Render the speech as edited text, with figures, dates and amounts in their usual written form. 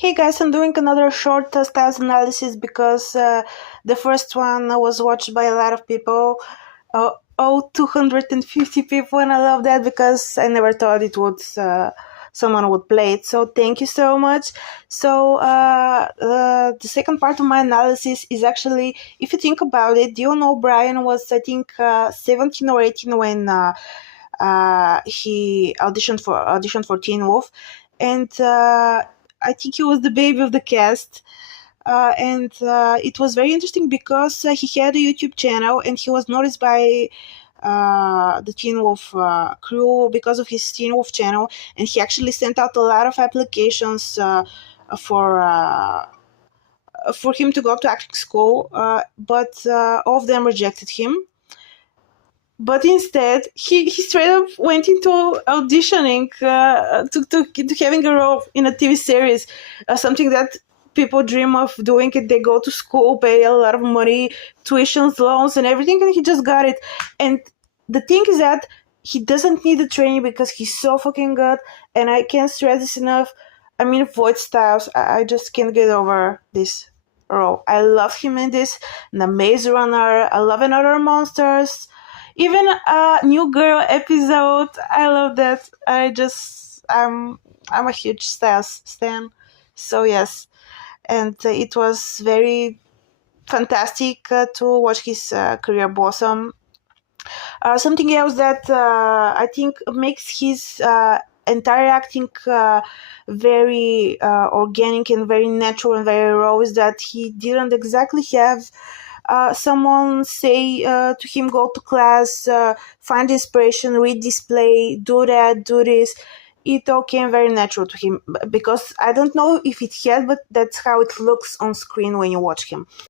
Hey guys, I'm doing another short styles analysis because the first one was watched by a lot of people. 250 people, and I love that because I never thought it would someone would play it. So thank you so much. So the second part of my analysis is actually, if you think about it, Dylan O'Brien was, I think, 17 or 18 when he auditioned for Teen Wolf, and I think he was the baby of the cast. And it was very interesting because he had a YouTube channel and he was noticed by the Teen Wolf crew because of his Teen Wolf channel, and he actually sent out a lot of applications for uh, for him to go to acting school, but all of them rejected him. But instead, he straight up went into auditioning to having a role in a TV series, something that people dream of doing. It, they go to school, pay a lot of money, tuitions, loans, and everything, and he just got it. And the thing is that he doesn't need the training because he's so fucking good. And I can't stress this enough. I mean, Void Styles, I just can't get over this role. I love him in this, the Maze Runner. I love Another Monsters. Even a New Girl episode, I love that. I'm a huge Styles stan, so yes, and it was very fantastic to watch his career blossom. Something else that I think makes his entire acting very organic and very natural and very raw is that he didn't exactly have someone say to him, go to class, find inspiration, read this play, do that, do this. It all came very natural to him because I don't know if it had, but that's how it looks on screen when you watch him.